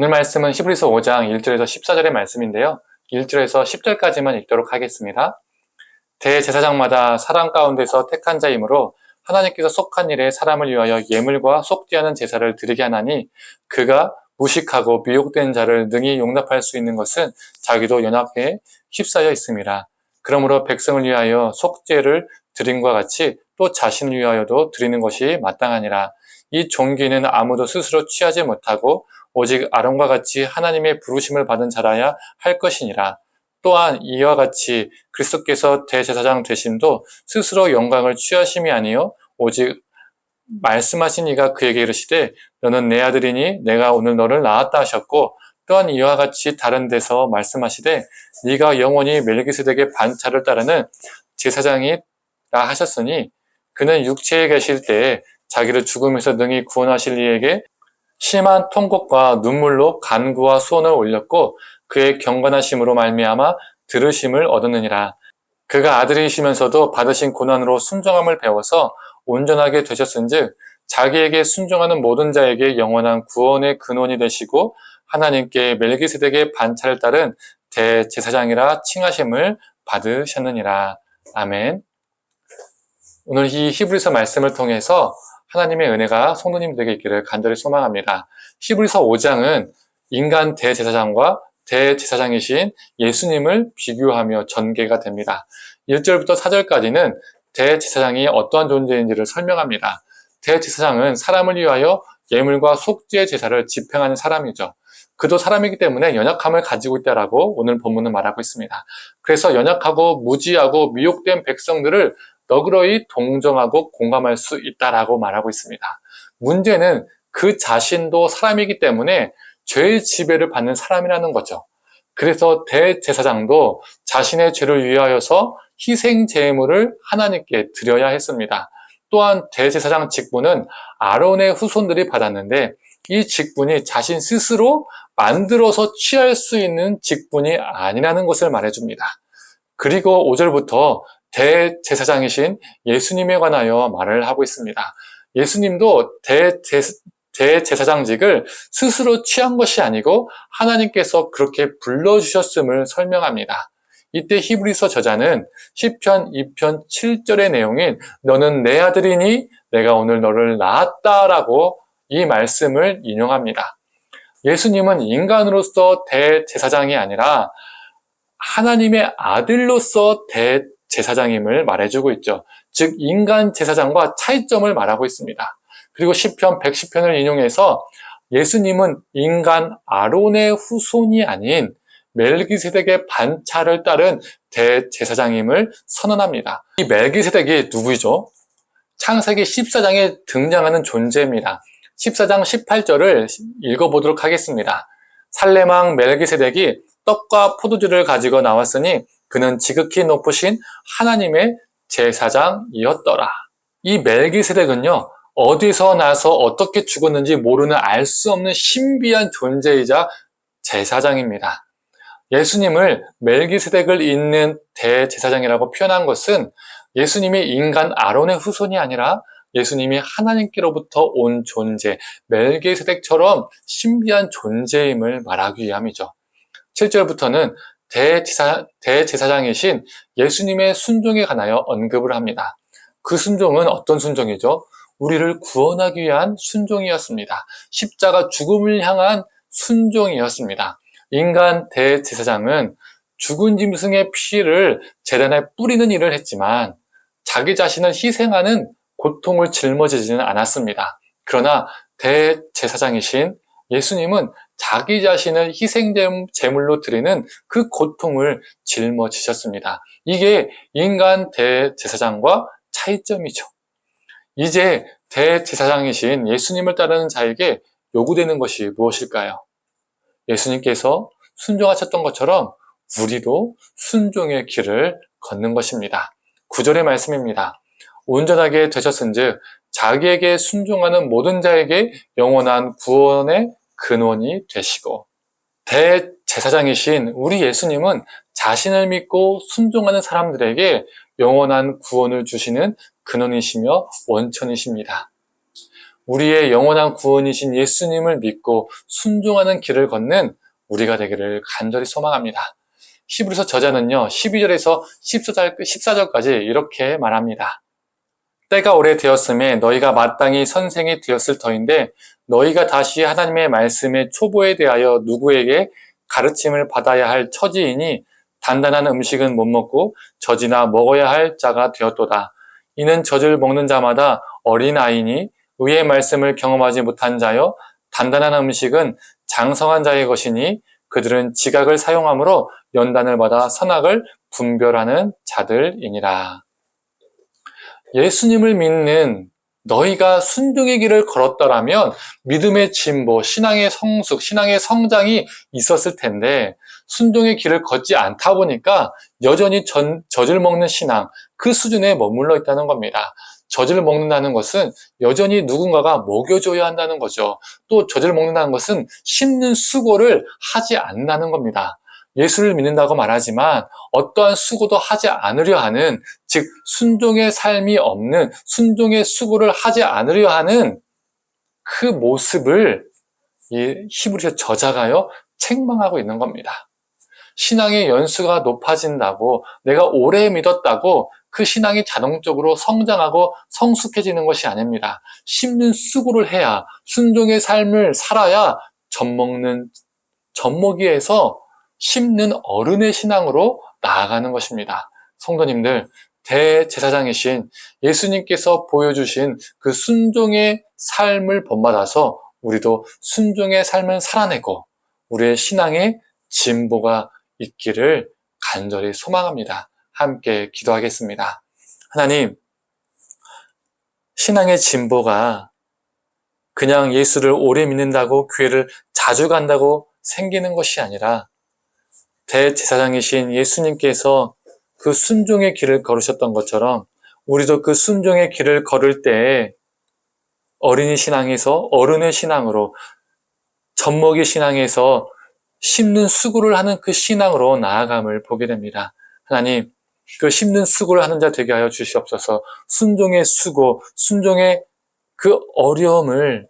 오늘 말씀은 히브리서 5장 1절에서 14절의 말씀인데요. 1절에서 10절까지만 읽도록 하겠습니다. 대제사장마다 사람 가운데서 택한 자이므로 하나님께서 속한 일에 사람을 위하여 예물과 속죄하는 제사를 드리게 하나니 그가 무식하고 미혹된 자를 능히 용납할 수 있는 것은 자기도 연약에 휩싸여 있음이라. 그러므로 백성을 위하여 속죄를 드림과 같이 또 자신을 위하여도 드리는 것이 마땅하니라. 이 종기는 아무도 스스로 취하지 못하고 오직 아론과 같이 하나님의 부르심을 받은 자라야 할 것이니라. 또한 이와 같이 그리스도께서 대제사장 되심도 스스로 영광을 취하심이 아니요 오직 말씀하신 이가 그에게 이르시되 너는 내 아들이니 내가 오늘 너를 낳았다 하셨고, 또한 이와 같이 다른 데서 말씀하시되 네가 영원히 멜기세덱의 반차를 따르는 제사장이라 하셨으니 그는 육체에 계실 때에 자기를 죽음에서 능히 구원하실 이에게 심한 통곡과 눈물로 간구와 수원을 올렸고 그의 경건하심으로 말미암아 들으심을 얻었느니라. 그가 아들이시면서도 받으신 고난으로 순종함을 배워서 온전하게 되셨은즉 자기에게 순종하는 모든 자에게 영원한 구원의 근원이 되시고 하나님께 멜기세덱의 반차를 따른 대제사장이라 칭하심을 받으셨느니라. 아멘. 오늘 이 히브리서 말씀을 통해서 하나님의 은혜가 성도님들에게 있기를 간절히 소망합니다. 히브리서 5장은 인간 대제사장과 대제사장이신 예수님을 비교하며 전개가 됩니다. 1절부터 4절까지는 대제사장이 어떠한 존재인지를 설명합니다. 대제사장은 사람을 위하여 예물과 속죄 제사를 집행하는 사람이죠. 그도 사람이기 때문에 연약함을 가지고 있다라고 오늘 본문은 말하고 있습니다. 그래서 연약하고 무지하고 미혹된 백성들을 너그러이 동정하고 공감할 수 있다라고 말하고 있습니다. 문제는 그 자신도 사람이기 때문에 죄의 지배를 받는 사람이라는 거죠. 그래서 대제사장도 자신의 죄를 위하여서 희생 제물을 하나님께 드려야 했습니다. 또한 대제사장 직분은 아론의 후손들이 받았는데 이 직분이 자신 스스로 만들어서 취할 수 있는 직분이 아니라는 것을 말해줍니다. 그리고 5절부터 대제사장이신 예수님에 관하여 말을 하고 있습니다. 예수님도 대제사장직을 스스로 취한 것이 아니고 하나님께서 그렇게 불러주셨음을 설명합니다. 이때 히브리서 저자는 시편 2편 7절의 내용인 너는 내 아들이니 내가 오늘 너를 낳았다라고 이 말씀을 인용합니다. 예수님은 인간으로서 대제사장이 아니라 하나님의 아들로서 대제사장임을 말해주고 있죠. 즉 인간 제사장과 차이점을 말하고 있습니다. 그리고 시편 110편을 인용해서 예수님은 인간 아론의 후손이 아닌 멜기세덱의 반차를 따른 대제사장임을 선언합니다. 이 멜기세덱이 누구이죠? 창세기 14장에 등장하는 존재입니다. 14장 18절을 읽어보도록 하겠습니다. 살레망 멜기세덱이 떡과 포도주를 가지고 나왔으니 그는 지극히 높으신 하나님의 제사장이었더라. 이 멜기세덱은요, 어디서 나서 어떻게 죽었는지 모르는 알 수 없는 신비한 존재이자 제사장입니다. 예수님을 멜기세덱을 잇는 대제사장이라고 표현한 것은 예수님이 인간 아론의 후손이 아니라 예수님이 하나님께로부터 온 존재, 멜기세덱처럼 신비한 존재임을 말하기 위함이죠. 7절부터는 대제사장이신 예수님의 순종에 관하여 언급을 합니다. 그 순종은 어떤 순종이죠? 우리를 구원하기 위한 순종이었습니다. 십자가 죽음을 향한 순종이었습니다. 인간 대제사장은 죽은 짐승의 피를 제단에 뿌리는 일을 했지만 자기 자신을 희생하는 고통을 짊어지지는 않았습니다. 그러나 대제사장이신 예수님은 자기 자신을 희생 제물로 드리는 그 고통을 짊어지셨습니다. 이게 인간 대제사장과 차이점이죠. 이제 대제사장이신 예수님을 따르는 자에게 요구되는 것이 무엇일까요? 예수님께서 순종하셨던 것처럼 우리도 순종의 길을 걷는 것입니다. 9절의 말씀입니다. 온전하게 되셨은즉 자기에게 순종하는 모든 자에게 영원한 구원의 근원이 되시고, 대제사장이신 우리 예수님은 자신을 믿고 순종하는 사람들에게 영원한 구원을 주시는 근원이시며 원천이십니다. 우리의 영원한 구원이신 예수님을 믿고 순종하는 길을 걷는 우리가 되기를 간절히 소망합니다. 히브리서 저자는요, 12절에서 14절까지 이렇게 말합니다. 때가 오래되었음에 너희가 마땅히 선생이 되었을 터인데 너희가 다시 하나님의 말씀의 초보에 대하여 누구에게 가르침을 받아야 할 처지이니 단단한 음식은 못 먹고 젖이나 먹어야 할 자가 되었도다. 이는 젖을 먹는 자마다 어린아이니 의의 말씀을 경험하지 못한 자여 단단한 음식은 장성한 자의 것이니 그들은 지각을 사용함으로 연단을 받아 선악을 분별하는 자들이니라. 예수님을 믿는 너희가 순종의 길을 걸었더라면 믿음의 진보, 신앙의 성숙, 신앙의 성장이 있었을 텐데 순종의 길을 걷지 않다 보니까 여전히 젖을 먹는 신앙, 그 수준에 머물러 있다는 겁니다. 젖을 먹는다는 것은 여전히 누군가가 먹여줘야 한다는 거죠. 또 젖을 먹는다는 것은 씹는 수고를 하지 않는다는 겁니다. 예수를 믿는다고 말하지만 어떠한 수고도 하지 않으려 하는, 즉 순종의 삶이 없는, 순종의 수고를 하지 않으려 하는 그 모습을 이 히브리서 저자가요 책망하고 있는 겁니다. 신앙의 연수가 높아진다고, 내가 오래 믿었다고 그 신앙이 자동적으로 성장하고 성숙해지는 것이 아닙니다. 씹는 수고를 해야, 순종의 삶을 살아야 젖먹이에서 씹는 어른의 신앙으로 나아가는 것입니다. 성도님들, 대제사장이신 예수님께서 보여주신 그 순종의 삶을 본받아서 우리도 순종의 삶을 살아내고 우리의 신앙의 진보가 있기를 간절히 소망합니다. 함께 기도하겠습니다. 하나님, 신앙의 진보가 그냥 예수를 오래 믿는다고, 교회를 자주 간다고 생기는 것이 아니라 대제사장이신 예수님께서 그 순종의 길을 걸으셨던 것처럼 우리도 그 순종의 길을 걸을 때에 어린이 신앙에서 어른의 신앙으로, 젖먹이 신앙에서 씹는 수고를 하는 그 신앙으로 나아감을 보게 됩니다. 하나님, 그 씹는 수고를 하는 자 되게 하여 주시옵소서. 순종의 수고, 순종의 그 어려움을,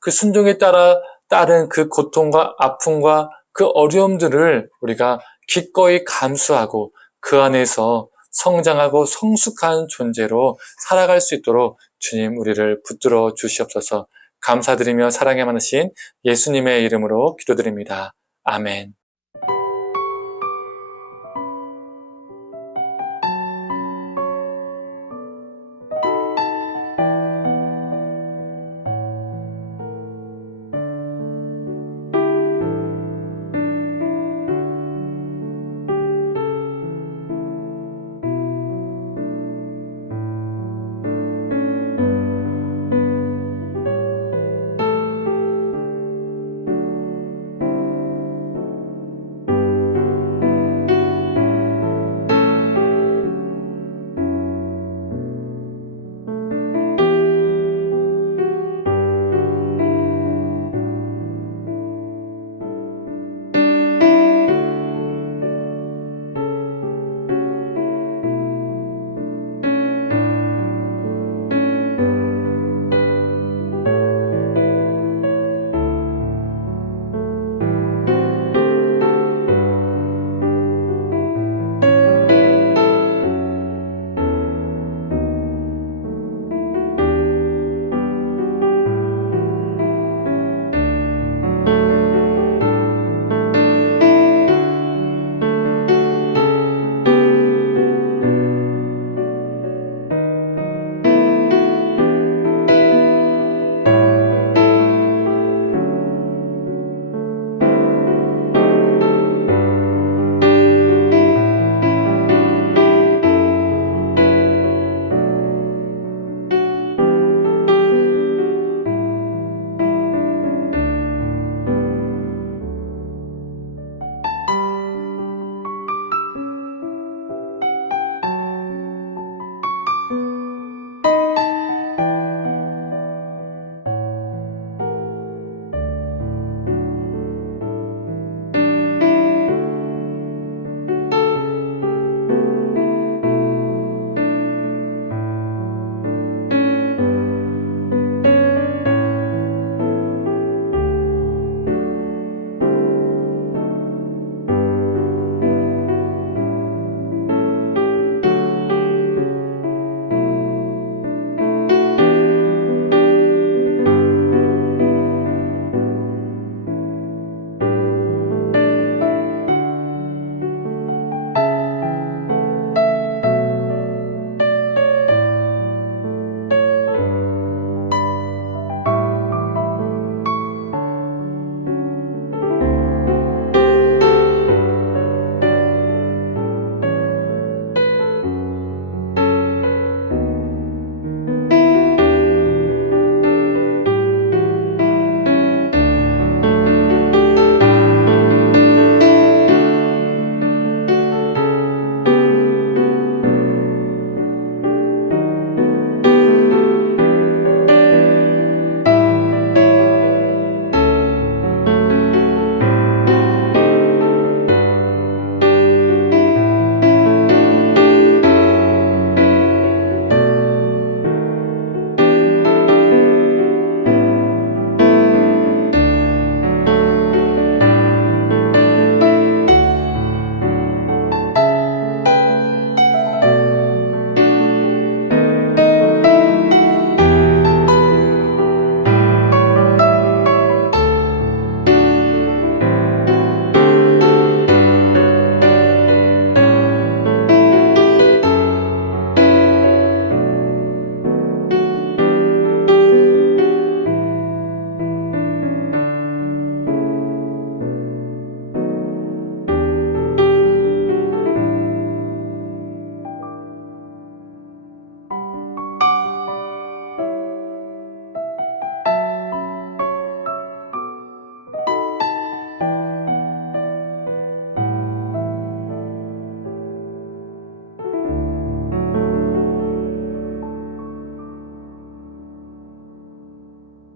그 순종에 따른 그 고통과 아픔과 그 어려움들을 우리가 기꺼이 감수하고 그 안에서 성장하고 성숙한 존재로 살아갈 수 있도록 주님 우리를 붙들어 주시옵소서. 감사드리며 사랑에 많으신 예수님의 이름으로 기도드립니다. 아멘.